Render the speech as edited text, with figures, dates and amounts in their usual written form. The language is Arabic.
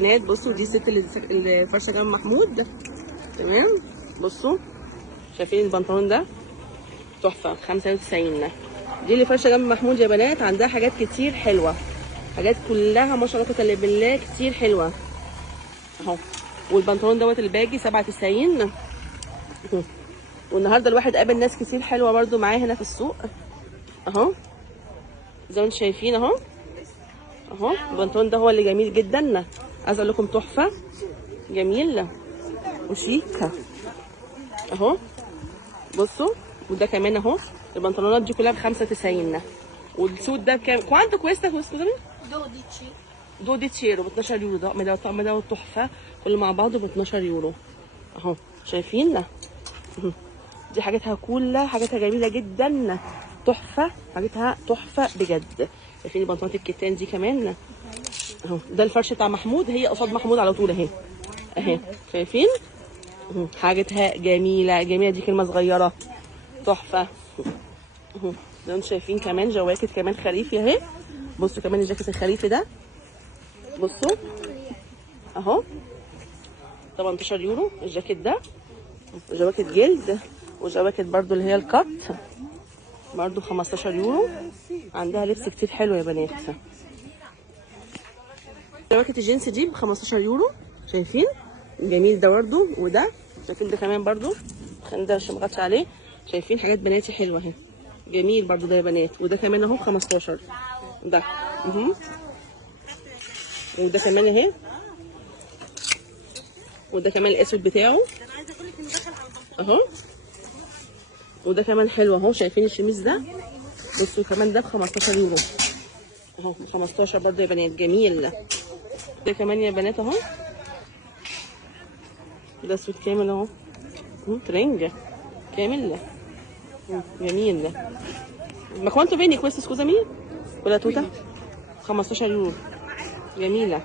بنات بصوا دي الست اللي فرشه جنب محمود. تمام. بصوا شايفين البنطلون ده تحفه 95. دي اللي فرشه جنب محمود يا بنات. عندها حاجات كتير حلوه، حاجات كلها ما شاء الله قسما بالله كتير حلوه اهو. والبنطلون دوت الباجي 97. والنهارده الواحد قابل ناس كتير حلوه برده معاه هنا في السوق اهو، زي ما انتم شايفين اهو. اهو البنطلون ده هو اللي جميل جدا، عايزه اقول لكم تحفه جميل وشيك اهو. بصوا وده كمان اهو. البنطلونات دي كلها ب 95. والسود ده بكام؟ كوانتو كويستا كويستا دو دي تشيرو ب 12 يورو. ده الطقم ده تحفه كله مع بعضه ب 12 يورو اهو. شايفين؟ دي حاجاتها كلها حاجاتها جميله جدا تحفه، حاجاتها تحفه بجد. شايفين البنطلونات الكتان دي كمان اهو. ده الفرش بتاع محمود، هي قصاد محمود على طول اهي اهي. شايفين؟ حاجتها جميله جميله، دي كلمه صغيره تحفه اهو. زي ما انتم شايفين كمان جواكت كمان خريفي اهي. بصوا كمان الجاكيت الخريفي ده بصوا اهو 18 يورو الجاكيت ده. جواكت جلد وجواكت برضو اللي هي القط برضو 15 يورو. عندها لبس كتير حلو يا بنات. جواكت الجينز دي ب 15 يورو. شايفين جميل ده برضو. وده شايفين ده كمان برضو ده عشان مغطش عليه. شايفين حاجات بناتي حلوه اهي جميل برضو ده يا بنات. وده كمان اهو 15 ده وده كمان اهي. وده كمان الاسود بتاعه اهو. وده كمان حلو اهو. شايفين الشميز ده بصوا كمان ده ب 15 يورو اهو. 15 برضه يا بنات جميل. ده كمان يا بنات اهو. ده اسود كامل اهو ترنج كامل جميل. ما quanto viene questo scusami؟ ولا توتا 15 يورو جميله.